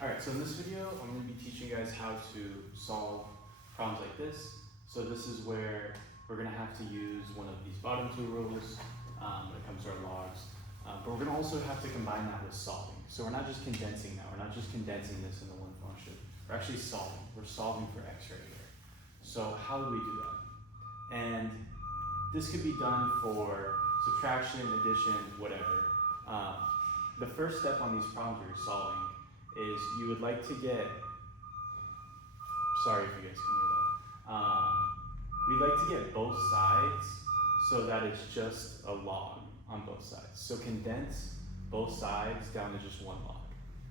Alright, so in this video, I'm going to be teaching you guys how to solve problems like this. So this is where we're going to have to use one of these bottom two rules when it comes to our logs. But we're going to also have to combine that with solving. So we're not just condensing now, we're not just condensing this into one function. We're actually solving. We're solving for x right here. So how do we do that? And this could be done for subtraction, addition, whatever. The first step on these problems where you're solving is you would like to get, sorry if you guys can hear that. We'd like to get both sides so that it's just a log on both sides. So condense both sides down to just one log.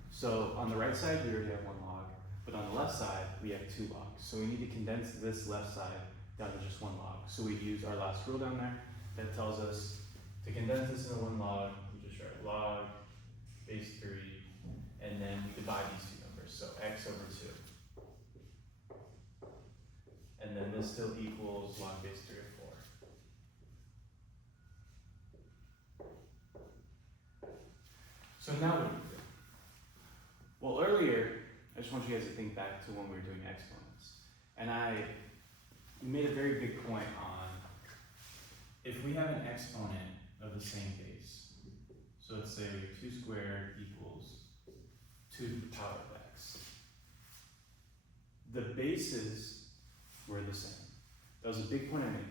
So on the right side, we already have one log, but on the left side, we have two logs. So we need to condense this left side down to just one log. So we use our last rule down there that tells us to condense this into one log, we just write log base 3, and then we divide these two numbers, so x over 2. And then this still equals log base 3 of 4. So now what do we do? Well, earlier, I just want you guys to think back to when we were doing exponents. And we made a very big point on if we have an exponent of the same base. So let's say 2 squared equals 2 to the power of x. The bases were the same. That was a big point I made.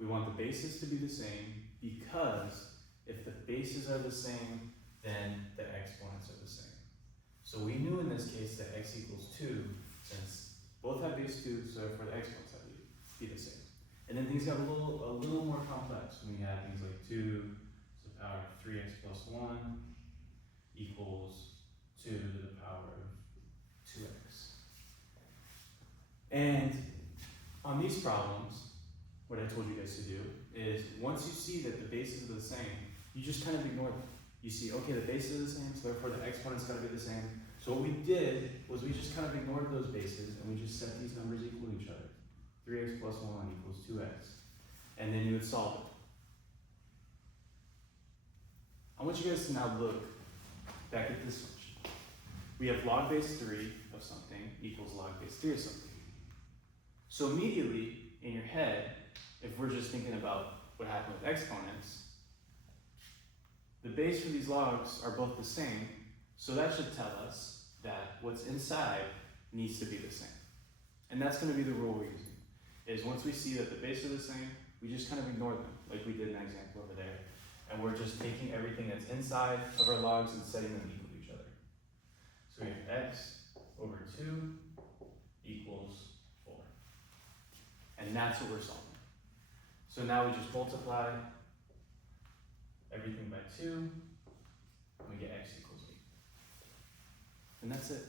We want the bases to be the same because if the bases are the same, then the exponents are the same. So we knew in this case that x equals 2, since both have base 2, so therefore the exponents have to be the same. And then things got a little more complex when we had things like 2 to the power of 3x plus 1 equals 2 to the power of 2x. And on these problems, what I told you guys to do is once you see that the bases are the same, you just kind of ignore them. You see, okay, the bases are the same, so therefore the exponent's got to be the same. So what we did was we just kind of ignored those bases and we just set these numbers equal to each other. 3x plus 1 equals 2x. And then you would solve it. I want you guys to now look back at this function. We have log base 3 of something equals log base 3 of something. So immediately, in your head, if we're just thinking about what happened with exponents, the base for these logs are both the same, so that should tell us that what's inside needs to be the same. And that's going to be the rule we're using, is once we see that the base are the same, we just kind of ignore them, like we did in that example over there. And we're just taking everything that's inside of our logs and setting them equal to each other. So we have x over 2 equals 4. And that's what we're solving. So now we just multiply everything by 2, and we get x equals 8. And that's it.